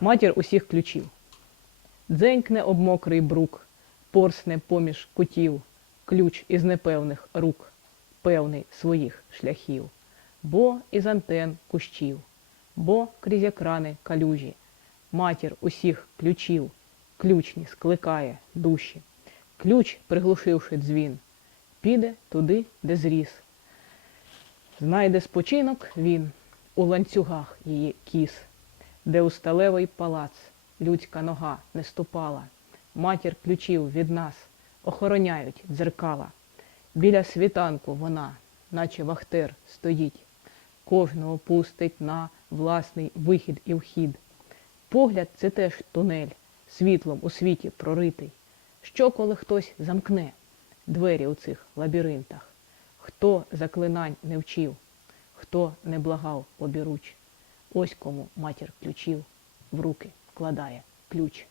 матір усіх ключів. Дзенькне об мокрий брук, порсне поміж кутів, ключ із непевних рук, певний своїх шляхів, бо із антен кущів, бо крізь екрани калюжі, матір усіх ключів, ключні скликає душі, ключ, приглушивши дзвін, піде туди, де зріс. Знайде спочинок він у ланцюгах її кіс, де у сталевий палац людська нога не ступала, матір ключів від нас охороняють дзеркала. Біля світанку вона, наче вахтер, стоїть, кожного пустить на власний вихід і вхід. Погляд це теж тунель, світлом у світі проритий. Що, коли хтось замкне двері у цих лабіринтах? Хто заклинань не вчив, хто не благав обіруч, ось кому матір ключів в руки вкладає ключ.